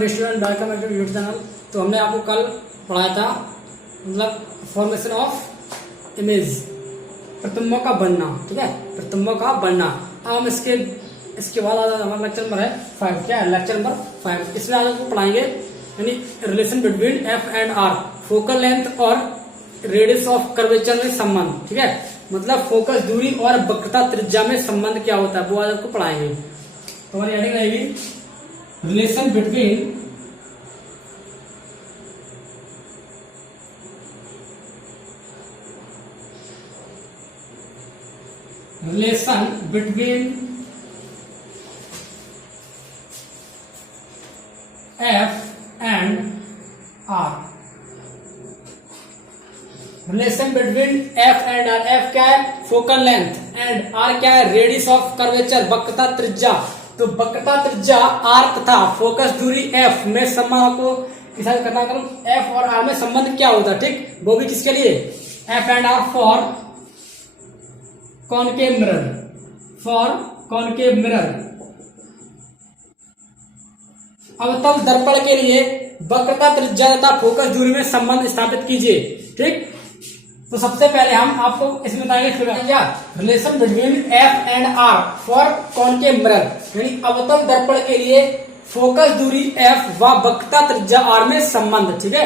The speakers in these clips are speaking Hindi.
Student welcome to YouTube channel. तो हमने आपको कल पढ़ाया था मतलब फॉर्मेशन ऑफ इमेज, प्रतिबिंबों का बनना। ठीक है, प्रतिबिंबों का बनना। अब हम इसके बाद आज हमारा लेक्चर नंबर है 5। क्या है लेक्चर नंबर 5? इसमें आज आपको पढ़ाएंगे यानी relation between F and R, focal length और रेडियस ऑफ कर्वेचर में संबंध। ठीक है, मतलब फोकस दूरी और वक्रता त्रिज्या में संबंध क्या होता है वो आज आपको पढ़ाएंगे। तो हमारी हेडिंग रहेगी relation between F and R. Relation between F and R. F क्या है? Focal length. एंड आर क्या है? रेडियस ऑफ कर्वेचर, वक्रता त्रिज्या। तो वक्रता त्रिज्या आर तथा फोकस दूरी एफ में संबंध आपको किसान करना करूं। एफ और आर में संबंध क्या होता है? ठीक, वो भी किसके लिए? F and R for concave mirror, for concave mirror. अवतल दर्पण के लिए वक्रता त्रिज्या तथा फोकस दूरी में संबंध स्थापित कीजिए। ठीक, तो सबसे पहले हम आपको इसमें बताएंगे क्या relation between F and R for concave mirror, यानी अवतल दर्पण के लिए फोकस दूरी एफ व वक्रता त्रिज्या आर में संबंध। ठीक है,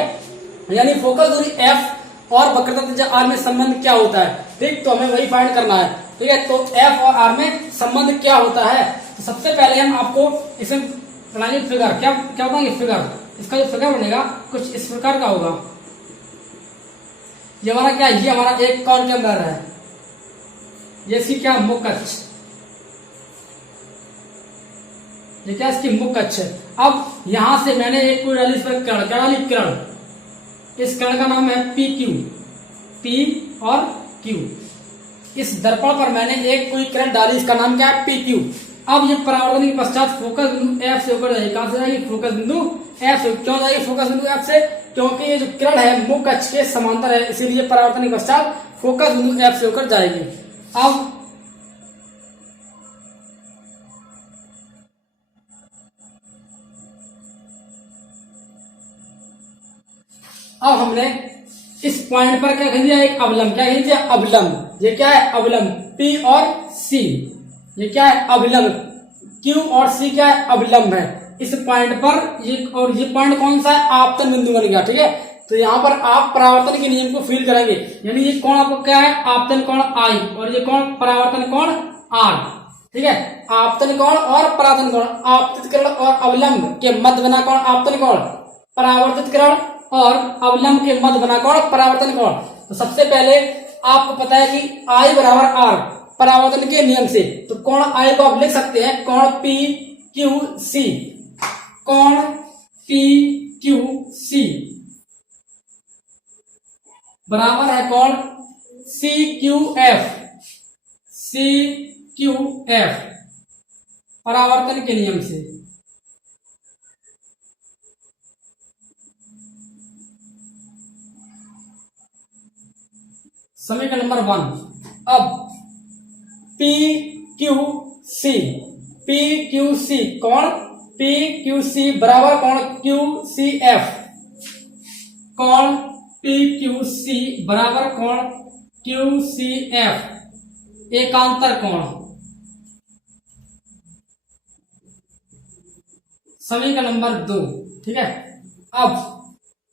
यानी फोकस दूरी एफ और वक्रता त्रिज्या आर में संबंध क्या होता है। ठीक, तो हमें वही फाइंड करना है। ठीक है, तो एफ और आर में संबंध क्या होता है। तो सबसे पहले हम आपको इसमें बनाएंगे फिगर। क्या क्या बताएंगे? फिगर। इसका जो फिगर बनेगा कुछ इस प्रकार का होगा। ये हमारा क्या? ये हमारा एक कॉनकेव मिरर है, ये इसकी क्या? मुख्य अक्ष। ये क्या? इसकी मुख्य अक्ष है। अब यहां से मैंने एक कोई डाली, इस पर किरण, क्या डाली? किरण। इस किरण का नाम है पी क्यू, पी और क्यू। इस दर्पण पर मैंने एक कोई किरण डाली, इसका नाम क्या है? P Q. अब ये परावर्तन के पश्चात फोकस बिंदु एफ से होकर जाएगी। कहां से जाएगी? फोकस बिंदु एफ से। क्यों जाएगी फोकस बिंदु एफ से? क्योंकि ये जो किरण है मुख्य अक्ष के समांतर है, इसीलिए परावर्तन के पश्चात फोकस बिंदु एफ से होकर जाएगी। अब हमने इस पॉइंट पर क्या कह दिया? एक अवलंब। क्या कह दिया? अवलंब। ये क्या है? अवलंब पी और सी। ये क्या है? अवलंब। क्यू और सी क्या है? अवलंब है। इस पॉइंट पर ये, और ये पॉइंट कौन सा है? आपतन बिंदु बन गया। ठीक है, तो यहाँ पर आप परावर्तन के नियम को फील करेंगे, यानी ये कोण आपको क्या है? आपतन कोण आई, और ये कोण परावर्तन कोण आर। ठीक है, आपतन कोण और परावर्तन कोण, आपतित किरण और अवलंब के मध्य बना कोण आपतन कोण, परावर्तित किरण और अवलंब के मध्य बना कोण परावर्तन कोण। तो सबसे पहले आपको पता है कि आई बराबर आर परावर्तन के नियम से, तो कोण आई को आप लिख सकते हैं कोण पी क्यू सी। कोण पी क्यू सी बराबर है कोण C Q F, C Q F परावर्तन के नियम से। समीकरण नंबर 1। अब P Q C, P Q C कोण पी क्यू सी बराबर कोण क्यू सी एफ। कोण पी क्यू सी बराबर कोण क्यू सी एफ एकांतर कोण। समीकरण नंबर 2। ठीक है, अब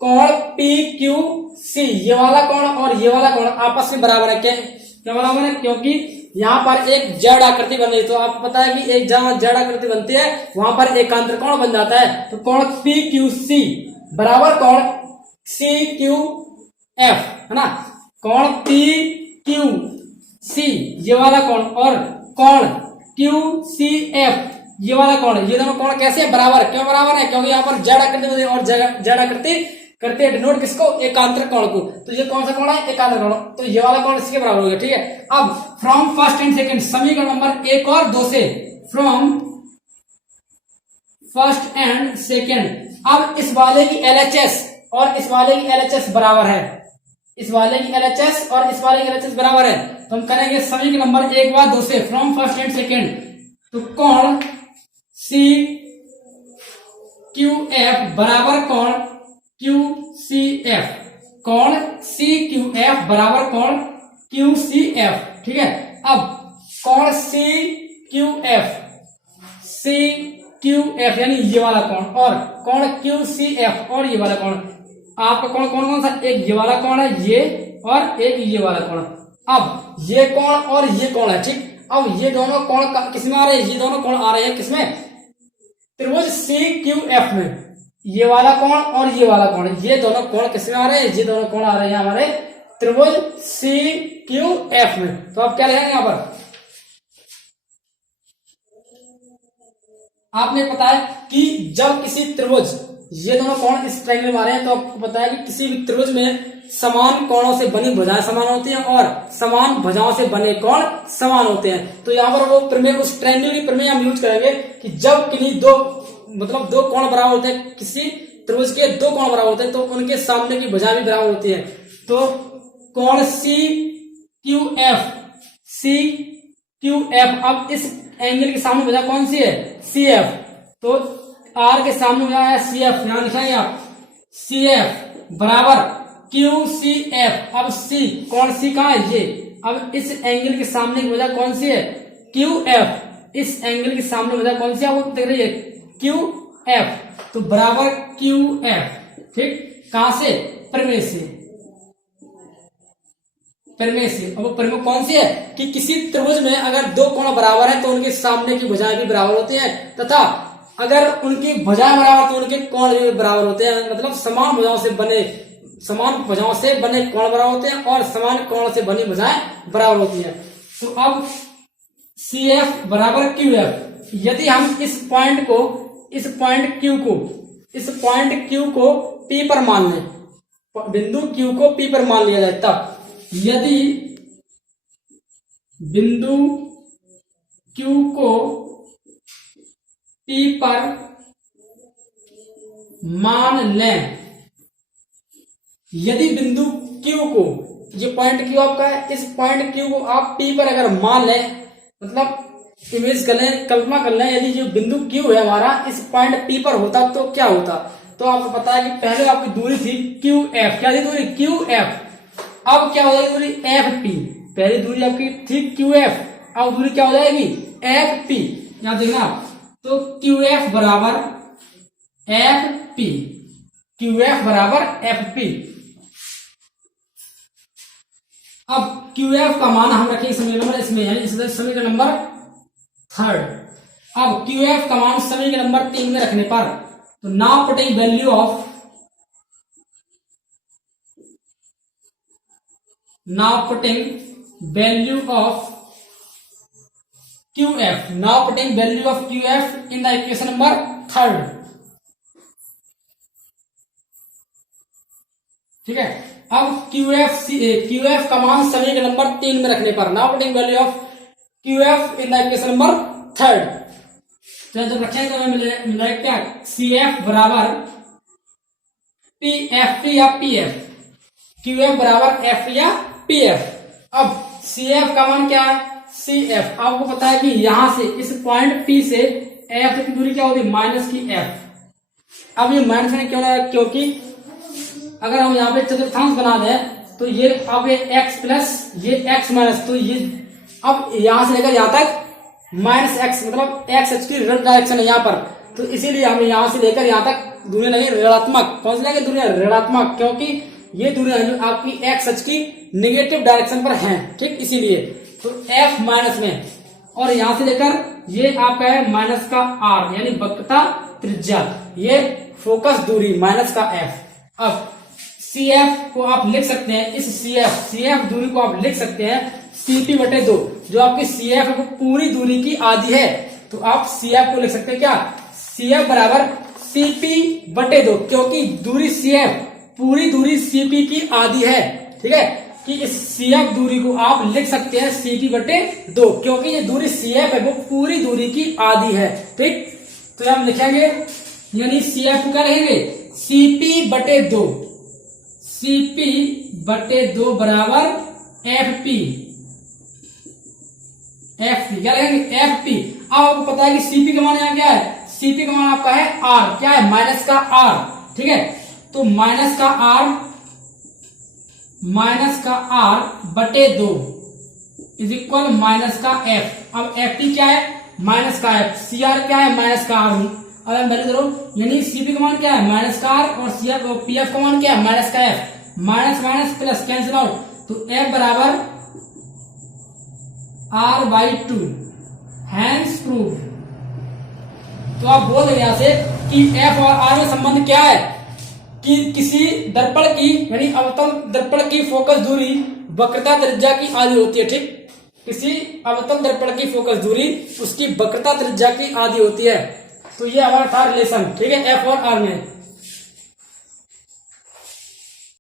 कोण पी क्यू सी, ये वाला कोण और ये वाला कोण आपस में बराबर है। क्या बराबर है? क्योंकि यहाँ पर एक जेड आकृति बन रही है, तो आपको पता है कि एक जहां जेड आकृति बनती है वहां पर एकांतर कोण बन जाता है। तो कोण पी क्यू सी बराबर कोण सी क्यू एफ, है ना। कोण पी क्यू सी ये वाला कोण और कोण क्यू सी एफ ये वाला कोण, ये दोनों कोण कैसे है? बराबर। क्यों बराबर है? क्योंकि यहाँ पर जेड आकृति बनी और जेड आकृति करते हैं डिनोट किसको? एकांतर कोण को। तो ये कौन सा कोण है? एकांतर कोण। तो ये वाला कोण इसके बराबर हो गया। ठीक है, अब फ्रॉम फर्स्ट एंड सेकंड, समीकरण नंबर 1 और 2 से, फ्रॉम फर्स्ट एंड सेकंड। अब इस वाले की LHS और इस वाले की LHS बराबर है, इस वाले की LHS और इस वाले की LHS बराबर है। तो हम करेंगे समीकरण नंबर 1 व 2 से फ्रॉम फर्स्ट एंड सेकंड। तो कोण सी क्यू एफ बराबर कौन क्यू सी एफ, कौन सी क्यू एफ बराबर कौन क्यू सी एफ। ठीक है, अब कौन C Q F, C Q F यानी ये वाला कोण, और कौन क्यू सी एफ और ये वाला कोण। आपका कौन कौन कौन सा, एक ये वाला कोण है ये, और एक ये वाला कोण। अब ये कोण और ये कोण है, ठीक। अब ये दोनों कोण किसमें आ रहे हैं, ये दोनों कोण आ रहे हैं किसमें, त्रिभुज सी क्यू एफ में। ये वाला कोण और ये वाला कोण, ये दोनों कोण किसमें आ रहे हैं, ये दोनों कोण आ रहे हैं हमारे त्रिभुज सी क्यू एफ में। तो आप क्या लिखेंगे यहां पर, आपने पता है कि जब किसी त्रिभुज, ये दोनों कोण इस ट्रायंगल में आ रहे हैं, तो आपको पता है कि किसी भी त्रिभुज में समान कोणों से बनी भुजाएं समान होती हैं और समान भुजाओं से बने कोण समान होते हैं। तो यहाँ पर वो प्रमेय, उस ट्रायंगल की प्रमेय हम यूज करेंगे कि जब किन्हीं दो दो कोण बराबर होते हैं, किसी त्रिभुज के दो कोण बराबर होते हैं, तो उनके सामने की भुजा भी बराबर होती है। तो कोण C Q F, C Q F, अब इस एंगल के सामने भुजा कौन सी है, सी एफ। तो आर के सामने भुजा है सी एफ, यहां लिखाएंगे आप सी एफ बराबर क्यू सी एफ। अब सी, कौन सी कहां है ये, अब इस एंगल के सामने की भुजा कौन सी है, क्यू एफ। इस एंगल के सामने भुजा कौन सी है, वो देख रही है क्यू एफ, तो बराबर क्यू एफ। ठीक, कहां से, प्रमेय से, प्रमेय से। अब प्रमेय कौन सी है कि किसी त्रिभुज में अगर दो कोण बराबर है तो उनके सामने की भुजाएं भी बराबर होती हैं, तथा अगर उनकी भुजाएं बराबर तो उनके कोण भी बराबर होते हैं। मतलब समान भुजाओं से बने कोण बराबर होते हैं और समान कोण से बनी भुजाएं बराबर होती हैं। तो अब सी एफ बराबर क्यू एफ, यदि हम इस पॉइंट क्यू को पी पर मान लें, बिंदु क्यू को पी पर मान लिया जाए, तब यदि बिंदु क्यू को पी पर मान लें, यदि बिंदु क्यू को, ये पॉइंट क्यू आपका है, इस पॉइंट क्यू को आप पी पर अगर मान लें, मतलब इमेज कर लें, कल्पना कर लें, यदि जो बिंदु क्यू है हमारा इस पॉइंट पी पर होता तो क्या होता। तो आपको पता है कि पहले आपकी दूरी थी क्यू एफ, क्या थी दूरी, क्यू एफ। अब क्या हो जाएगी दूरी, एफ पी। पहली दूरी आपकी थी क्यू एफ, अब दूरी क्या हो जाएगी, एफ पी। यहां देखना आप, तो क्यू एफ बराबर एफ पी, क्यू एफ बराबर एफ पी। अब क्यू एफ का मान हम रखेंगे समीकरण नंबर इसमें है, इसलिए समीकरण नंबर 3। अब क्यू एफ का मान समीकरण नंबर 3 में रखने पर, तो now putting value of, now putting value of QF, now putting value of QF in the equation number 3। ठीक है, अब QF का मान समीकरण नंबर 3 में रखने पर, now putting value of QF in the equation number 3। तो जब रखेंगे तो हमें मिलेगा क्या, CF बराबर PF या PF, QF बराबर F या PF। अब CF का मान क्या है, CF आपको पता है कि यहां से इस पॉइंट P से F तक की दूरी क्या होगी, माइनस की F। अब ये माइनस में क्यों है, क्योंकि अगर हम यहाँ पे चतुर्थांश बना दें तो ये अब ये x प्लस ये x माइनस, तो ये अब यहां से लेकर यहां तक माइनस x, मतलब x की ऋण डायरेक्शन है यहाँ पर, तो इसीलिए हम यहां से लेकर यहां तक दूरी लगे ऋणात्मक। कौन सी लगे दूरी, ऋणात्मक, क्योंकि ये दूरी जो आपकी एक्स अक्ष की नेगेटिव डायरेक्शन पर है। ठीक, इसीलिए तो F माइनस में, और यहां से लेकर ये आपका है माइनस का R यानी वक्रता त्रिज्या, ये फोकस दूरी माइनस का F। अब CF को आप लिख सकते हैं, इस CF दूरी को आप लिख सकते हैं CP/2, जो आपकी CF है वो पूरी दूरी की आधी है, तो आप CF को लिख सकते हैं क्या, CF बराबर CP/2, क्योंकि दूरी CF पूरी दूरी CP की आधी है। ठीक है, कि इस CF दूरी को आप लिख सकते हैं CP/2, क्योंकि ये दूरी CF है वो पूरी दूरी की आधी है। ठीक, तो हम लिखेंगे यानी CF को क्या लिखेंगे, CP/2, CP/2 बराबर FP, क्या लिखेंगे, FP। अब आपको पता है कि CP का मान यहाँ क्या है, सीपी का मान आपका है आर, क्या है माइनस का आर, ठीक है। तो माइनस का आर बटे 2 इज इक्वल माइनस का एफ। अब एफ टी क्या है माइनस का एफ, सी आर क्या है माइनस का आर। अब हम वैल्यू करो, यानी सीपी का मान क्या है माइनस का आर और सी आर पी एफ का मान क्या है माइनस का F. Minus minus plus cancel out, तो एफ बराबर आर बाई 2, हैंस प्रूव। तो आप बोल रहे यहां से कि एफ और आर में संबंध क्या है कि किसी दर्पण की यानी अवतल दर्पण की फोकस दूरी वक्रता त्रिज्या की आधी होती है, ठीक। किसी अवतल दर्पण की फोकस दूरी उसकी वक्रता त्रिज्या की आधी होती है। तो ये हमारा था रिलेशन, ठीक है, एफ और आर में।